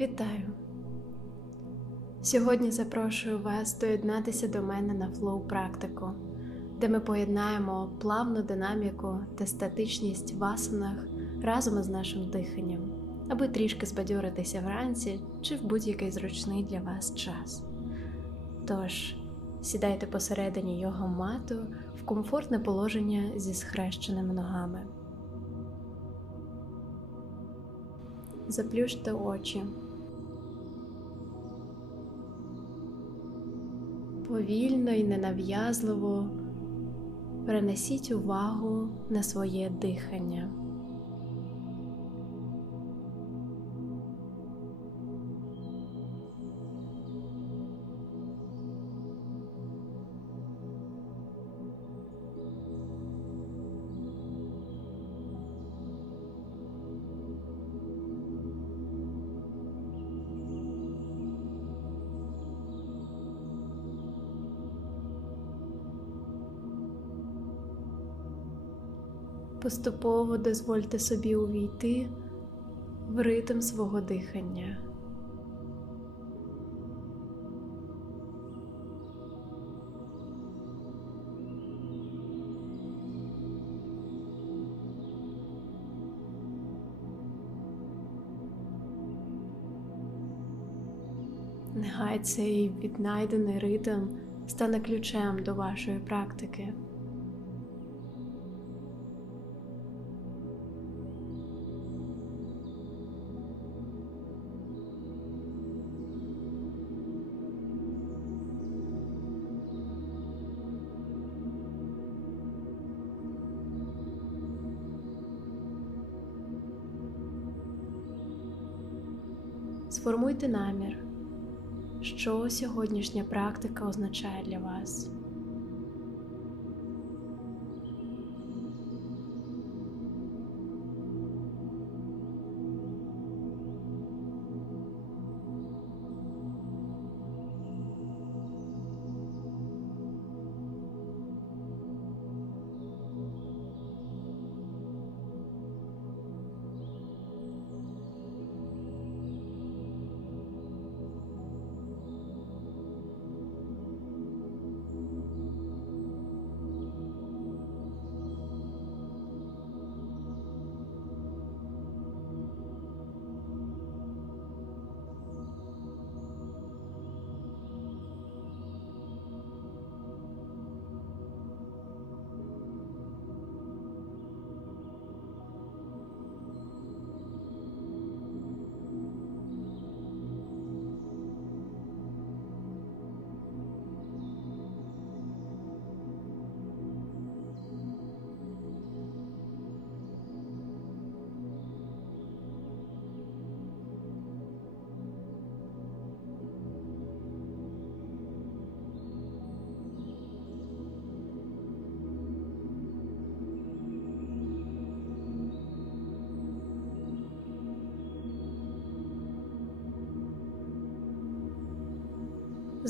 Вітаю! Сьогодні запрошую вас доєднатися до мене на флоу практику, де ми поєднаємо плавну динаміку та статичність в асанах разом із нашим диханням, аби трішки збадьоритися вранці чи в будь-який зручний для вас час. Тож, сідайте посередині його мату в комфортне положення зі схрещеними ногами. Заплющте очі. Повільно і ненав'язливо перенесіть увагу на своє дихання. Поступово дозвольте собі увійти в ритм свого дихання. Нехай цей віднайдений ритм стане ключем до вашої практики. Сформуйте намір, що сьогоднішня практика означає для вас.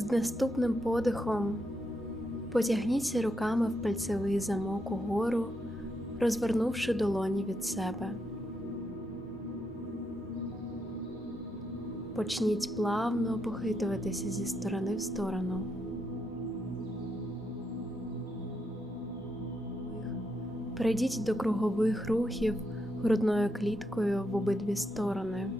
З наступним подихом потягніться руками в пальцевий замок угору, розвернувши долоні від себе. Почніть плавно похитуватися зі сторони в сторону. Перейдіть до кругових рухів грудною кліткою в обидві сторони.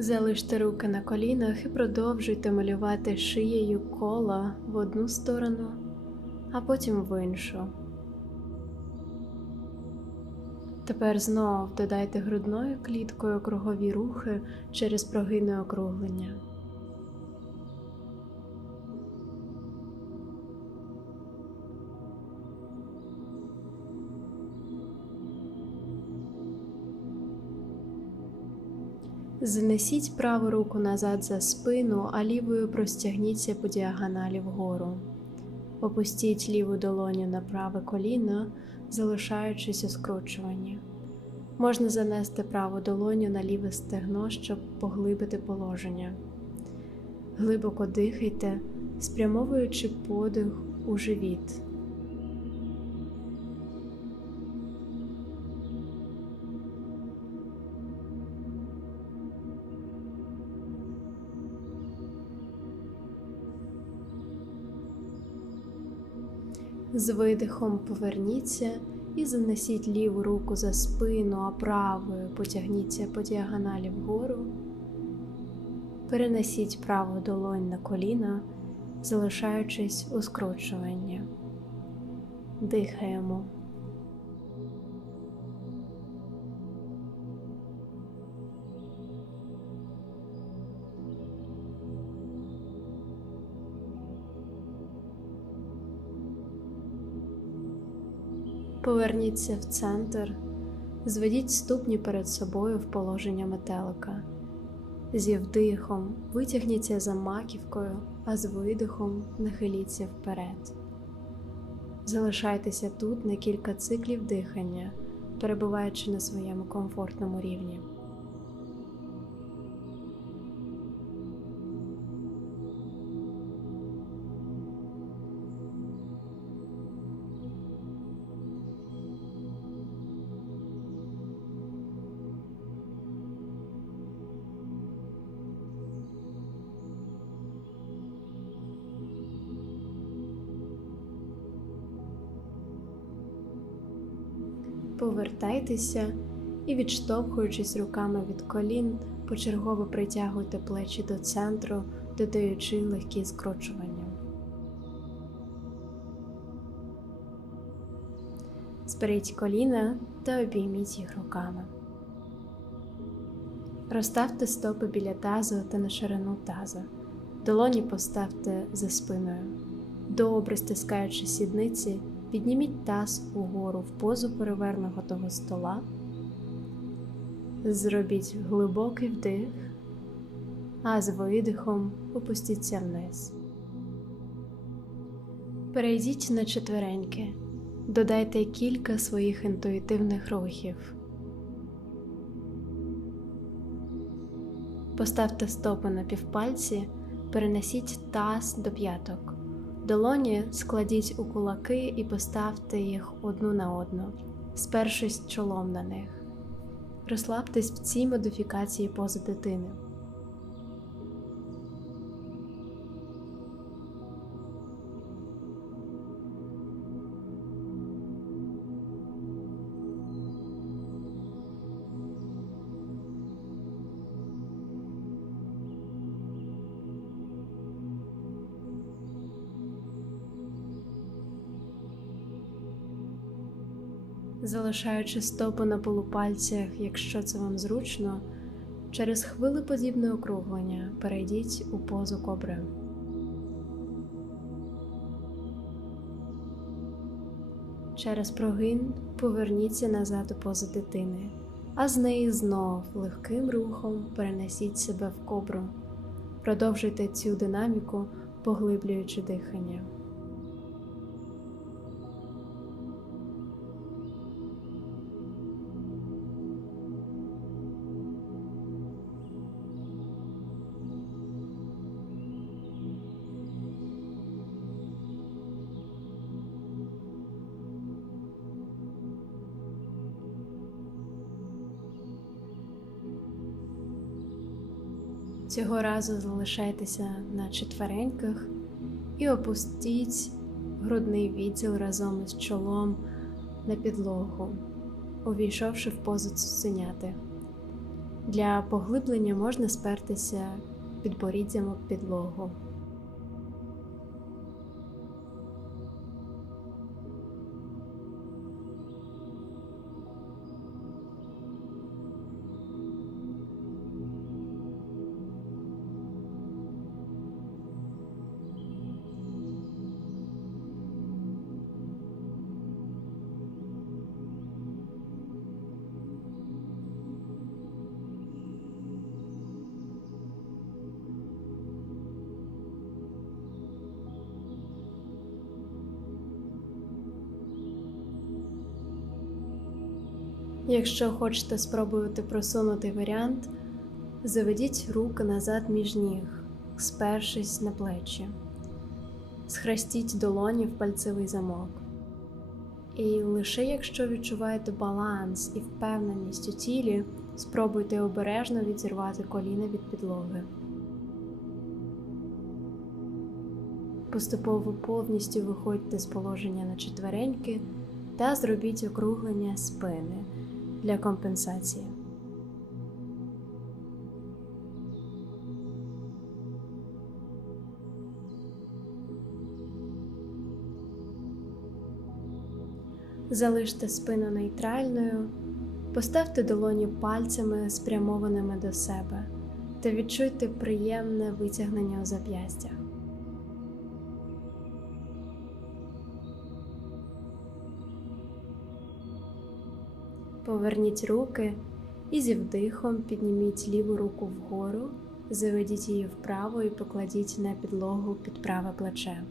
Залиште руки на колінах і продовжуйте малювати шиєю кола в одну сторону, а потім в іншу. Тепер знов додайте грудною кліткою кругові рухи через прогини округлення. Занесіть праву руку назад за спину, а лівою простягніться по діагоналі вгору. Опустіть ліву долоню на праве коліно, залишаючись у скручуванні. Можна занести праву долоню на ліве стегно, щоб поглибити положення. Глибоко дихайте, спрямовуючи подих у живіт. З видихом поверніться і занесіть ліву руку за спину, а правою потягніться по діагоналі вгору. Перенесіть праву долонь на коліна, залишаючись у скручуванні. Дихаємо. Поверніться в центр, зведіть ступні перед собою в положення метелика. Зі вдихом витягніться за маківкою, а з видихом нахиліться вперед. Залишайтеся тут на кілька циклів дихання, перебуваючи на своєму комфортному рівні. Повертайтеся і, відштовхуючись руками від колін, почергово притягуйте плечі до центру, додаючи легкі скручування. Зберіть коліна та обійміть їх руками. Розставте стопи біля тазу та на ширину таза. Долоні поставте за спиною. Добре стискаючи сідниці, підніміть таз угору в позу перевернутого стола. Зробіть глибокий вдих, а з видихом опустіться вниз. Перейдіть на четвереньки, додайте кілька своїх інтуїтивних рухів. Поставте стопи на півпальці, перенесіть таз до п'яток. Долоні складіть у кулаки і поставте їх одну на одну, спершись чолом на них. Розслабтесь в цій модифікації пози дитини. Залишаючи стопу на полупальцях, якщо це вам зручно, через хвилеподібне округлення перейдіть у позу кобри. Через прогин поверніться назад у позу дитини, а з неї знов легким рухом перенесіть себе в кобру. Продовжуйте цю динаміку, поглиблюючи дихання. Цього разу залишайтеся на четвереньках і опустіть грудний відділ разом із чолом на підлогу, увійшовши в позу цуценяти. Для поглиблення можна спертися підборіддям об підлогу. Якщо хочете спробувати просунути варіант, заведіть руки назад між ніг, спершись на плечі. Схрестіть долоні в пальцевий замок. І лише якщо відчуваєте баланс і впевненість у тілі, спробуйте обережно відірвати коліна від підлоги. Поступово повністю виходьте з положення на четвереньки та зробіть округлення спини для компенсації. Залиште спину нейтральною, поставте долоні пальцями спрямованими до себе та відчуйте приємне витягнення у зап'ястях. Поверніть руки і зі вдихом підніміть ліву руку вгору, заведіть її вправо і покладіть на підлогу під праве плече.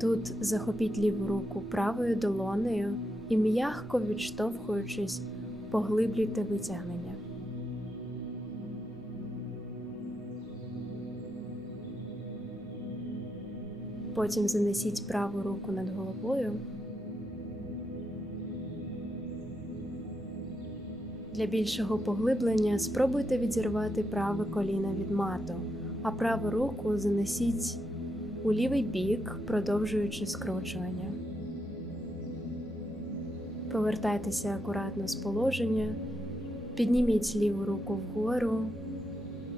Тут захопіть ліву руку правою долонею і м'ягко відштовхуючись, поглиблюйте витягнення. Потім занесіть праву руку над головою. Для більшого поглиблення спробуйте відірвати праве коліно від мату, а праву руку занесіть у лівий бік, продовжуючи скручування. Повертайтеся акуратно з положення, підніміть ліву руку вгору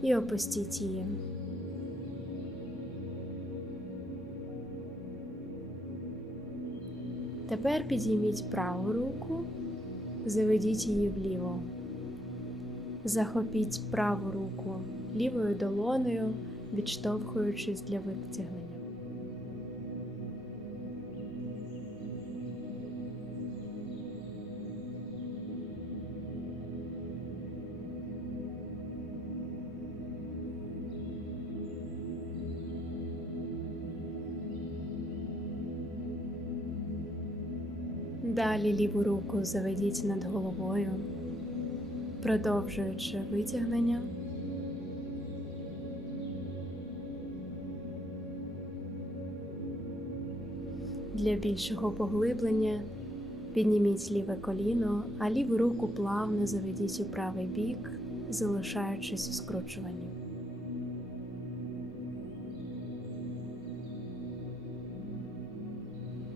і опустіть її. Тепер підійміть праву руку, заведіть її вліво. Захопіть праву руку лівою долоною, відштовхуючись для витягнення. Далі ліву руку заведіть над головою, продовжуючи витягнення. Для більшого поглиблення підніміть ліве коліно, а ліву руку плавно заведіть у правий бік, залишаючись у скручуванні.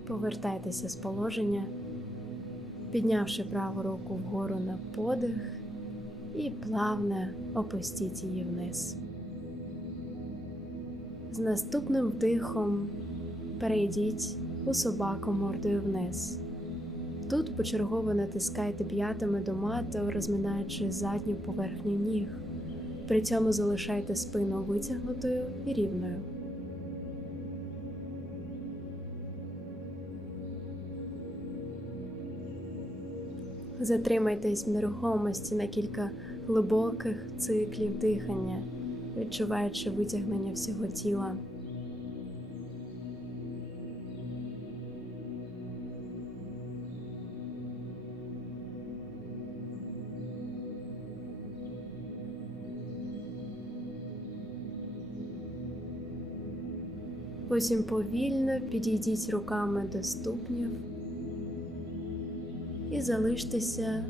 Повертайтеся з положення, піднявши праву руку вгору на подих і плавно опустіть її вниз. З наступним вдихом перейдіть у собаку мордою вниз. Тут почергово натискайте п'ятами до мату, розминаючи задню поверхню ніг. При цьому залишайте спину витягнутою і рівною. Затримайтесь в нерухомості на кілька глибоких циклів дихання, відчуваючи витягнення всього тіла. Потім повільно підійдіть руками до ступнів і залиштеся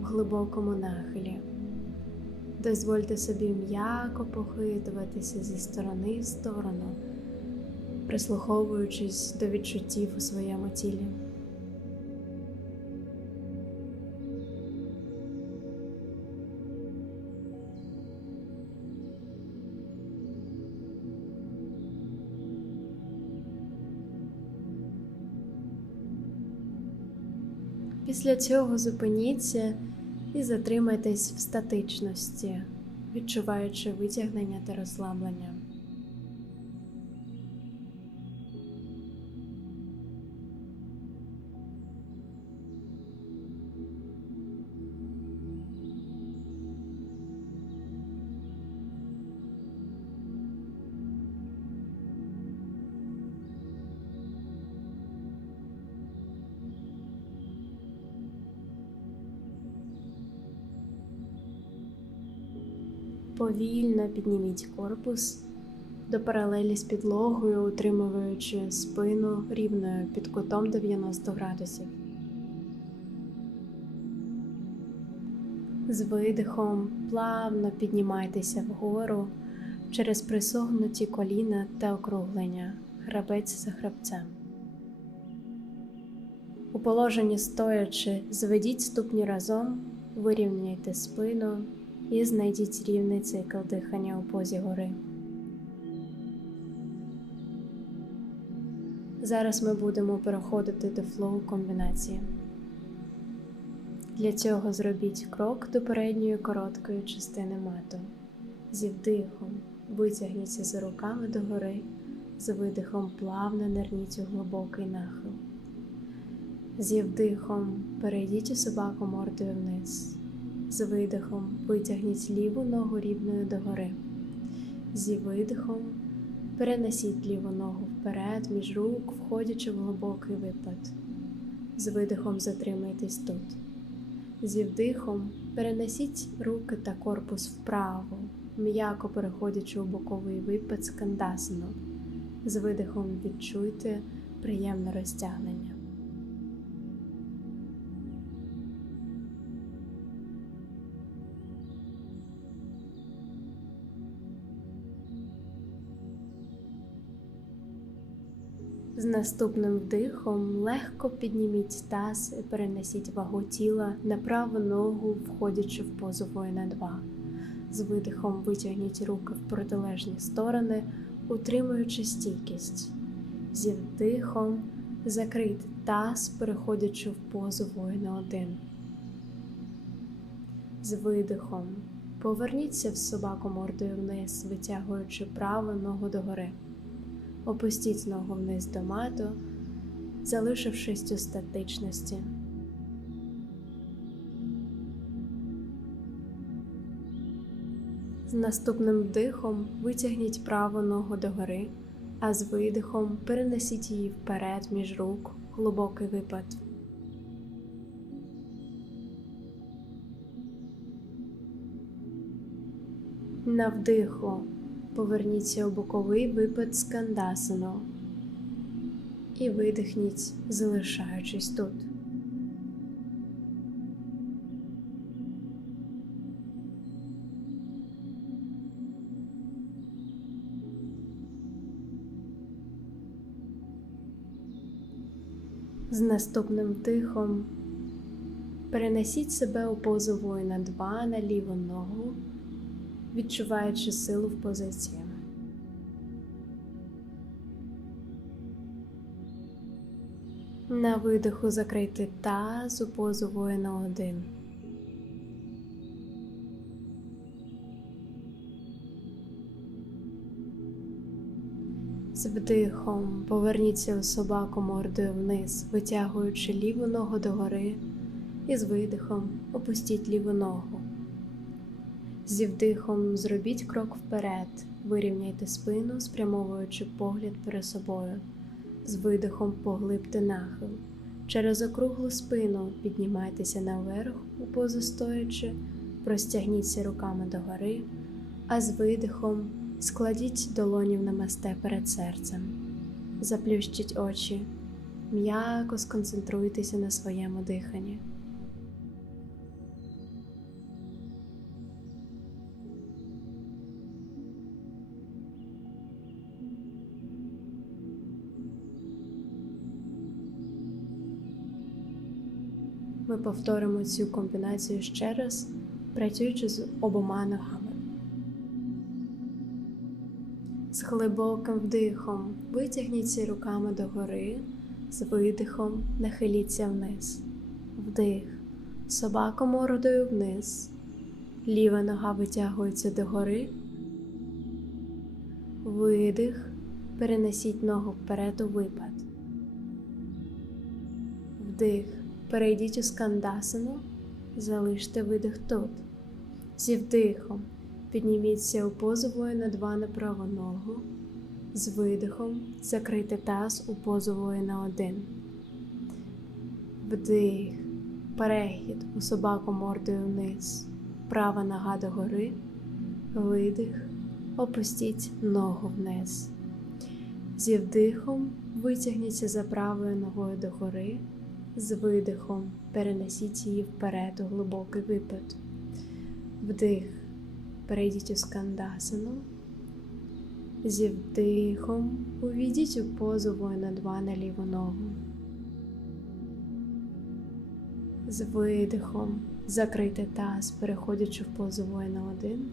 в глибокому нахилі. Дозвольте собі м'яко похитуватися зі сторони в сторону, прислуховуючись до відчуттів у своєму тілі. Після цього зупиніться і затримайтесь в статичності, відчуваючи витягнення та розслаблення. Повільно підніміть корпус до паралелі з підлогою, утримуючи спину рівною під кутом 90 градусів. З видихом плавно піднімайтеся вгору через присогнуті коліна та округлення, хребець за хребцем. У положенні стоячи, зведіть ступні разом, вирівняйте спину і знайдіть рівний цикл дихання у позі гори. Зараз ми будемо переходити до флоу комбінації. Для цього зробіть крок до передньої короткої частини мату. Зі вдихом витягніться за руками догори, з видихом плавно нирніть у глибокий нахил. Зі вдихом перейдіть у собаку мордою вниз. З видихом витягніть ліву ногу рівною догори. Зі видихом перенесіть ліву ногу вперед між рук, входячи в глибокий випад. З видихом затримайтесь тут. Зі вдихом перенесіть руки та корпус вправо, м'яко переходячи у боковий випад з кандасану. З видихом відчуйте приємне розтягнення. З наступним вдихом легко підніміть таз і перенесіть вагу тіла на праву ногу, входячи в позу воїна 2. З видихом витягніть руки в протилежні сторони, утримуючи стійкість. Зі вдихом закрийте таз, переходячи в позу воїна 1. З видихом поверніться в собаку мордою вниз, витягуючи праву ногу догори. Опустіть ногу вниз до мату, залишившись у статичності. З наступним вдихом витягніть праву ногу догори, а з видихом перенесіть її вперед між рук, глибокий випад. На вдиху Поверніться у боковий випад з кандасану і видихніть, залишаючись тут. З наступним вдихом перенесіть себе у позу воїна 2 на ліву ногу відчуваючи силу в позиції. На видиху закрити таз у позу воїна один. З вдихом поверніться у собаку мордою вниз, витягуючи ліву ногу догори, і з видихом опустіть ліву ногу. Зі вдихом зробіть крок вперед, вирівняйте спину, спрямовуючи погляд перед собою. З видихом поглибте нахил. Через округлу спину піднімайтеся наверх, у позу стоячи, простягніться руками догори, а з видихом складіть долонів на масте перед серцем. Заплющіть очі, м'яко сконцентруйтеся на своєму диханні. Ми повторимо цю комбінацію ще раз, працюючи з обома ногами. З глибоким вдихом витягніться руками догори, з видихом нахиліться вниз. Вдих, собака мордою вниз, ліва нога витягується догори, видих, перенесіть ногу вперед у випад. Вдих. Перейдіть у скандасану, залиште видих тут. Зі вдихом. Підніміться у позу воїна два на праву ногу, з видихом. Закрийте таз у позу воїна один. Вдих, перехід у собаку мордою вниз, права нога догори, видих, опустіть ногу вниз. Зі вдихом витягніться за правою ногою догори, з видихом перенесіть її вперед у глибокий випад. Вдих, перейдіть у скандасану. Зі вдихом увійдіть у позу воїна 2 на ліву ногу. З видихом закрийте таз, переходячи в позу воїна 1.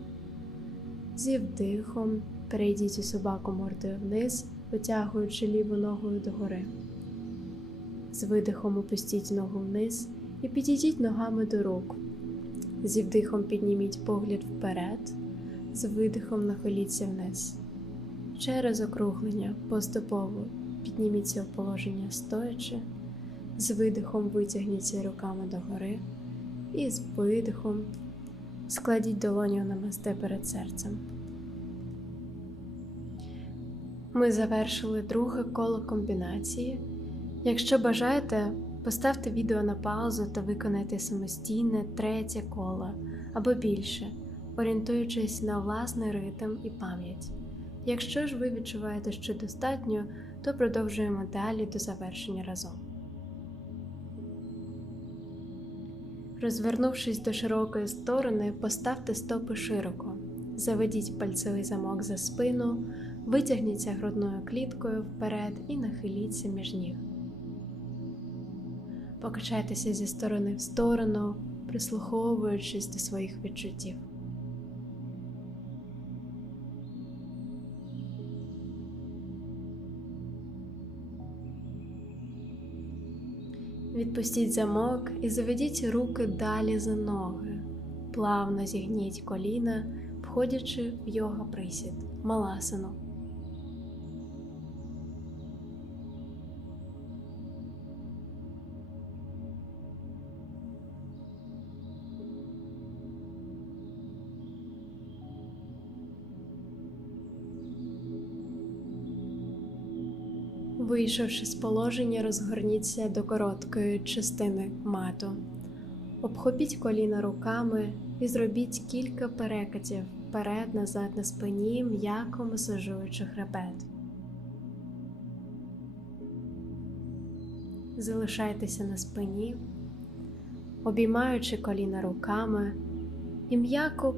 Зі вдихом перейдіть у собаку мордою вниз, витягуючи ліву ногою догори. З видихом опустіть ногу вниз і підійдіть ногами до рук. Зі вдихом підніміть погляд вперед, з видихом нахиліться вниз. Через округлення поступово підніміться в положення стоячи, з видихом витягніться руками догори і з видихом складіть долоню на намасте перед серцем. Ми завершили друге коло комбінації. Якщо бажаєте, поставте відео на паузу та виконайте самостійне третє коло або більше, орієнтуючись на власний ритм і пам'ять. Якщо ж ви відчуваєте, що достатньо, то продовжуємо далі до завершення разом. Розвернувшись до широкої сторони, поставте стопи широко. Заведіть пальцевий замок за спину, витягніться грудною кліткою вперед і нахиліться між ніг. Покачайтеся зі сторони в сторону, прислуховуючись до своїх відчуттів. Відпустіть замок і заведіть руки далі за ноги. Плавно зігніть коліна, входячи в йога присід, маласану. Вийшовши з положення, розгорніться до короткої частини мату. Обхопіть коліна руками і зробіть кілька перекатів вперед-назад на спині, м'яко масажуючи хребет. Залишайтеся на спині, обіймаючи коліна руками і м'яко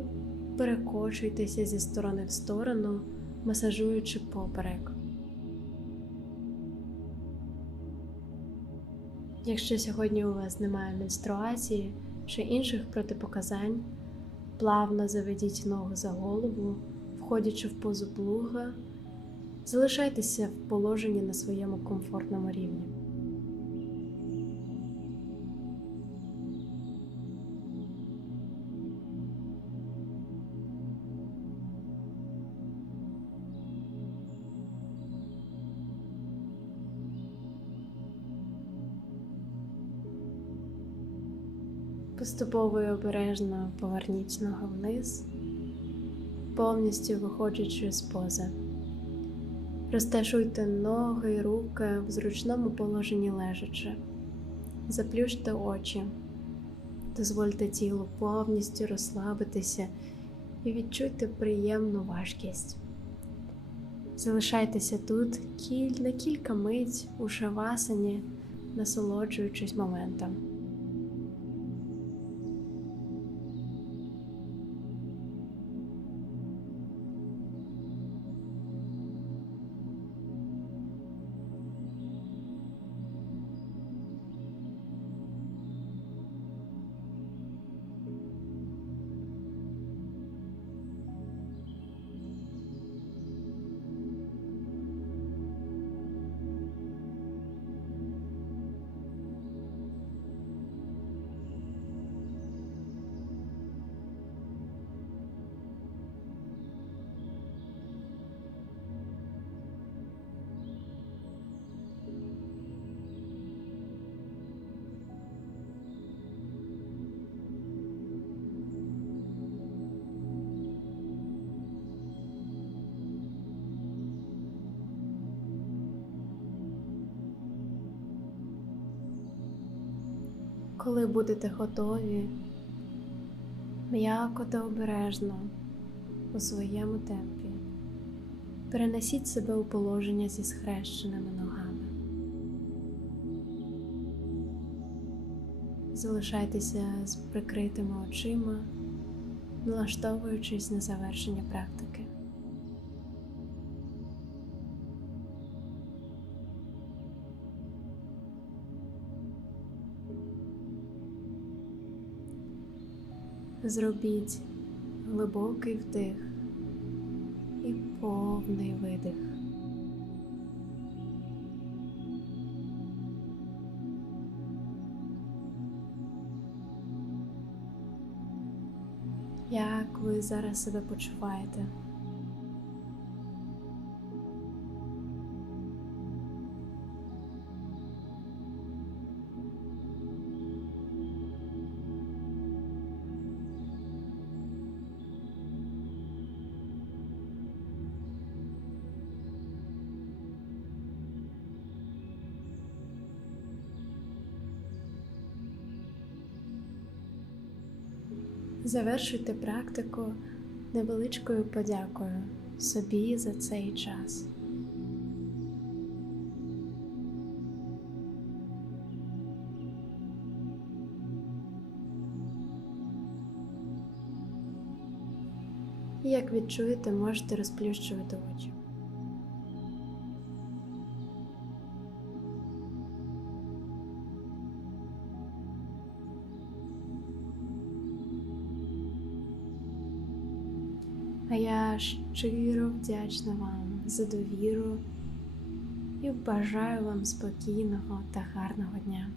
перекочуйтеся зі сторони в сторону, масажуючи поперек. Якщо сьогодні у вас немає менструації чи інших протипоказань, плавно заведіть ногу за голову, входячи в позу плуга, залишайтеся в положенні на своєму комфортному рівні. Поступово і обережно поверніть ногу вниз, повністю виходячи з пози. Розташуйте ноги і руки в зручному положенні лежачи, заплющте очі, дозвольте тілу повністю розслабитися і відчуйте приємну важкість. Залишайтеся тут на кілька мить у шавасані, насолоджуючись моментом. Коли будете готові, м'яко та обережно у своєму темпі. Перенесіть себе у положення зі схрещеними ногами. Залишайтеся з прикритими очима, налаштовуючись на завершення практики. Зробіть глибокий вдих і повний видих. Як ви зараз себе почуваєте? Завершуйте практику невеличкою подякою собі за цей час. Як відчуєте, можете розплющувати очі. Щиро вдячна вам за довіру і бажаю вам спокійного та гарного дня.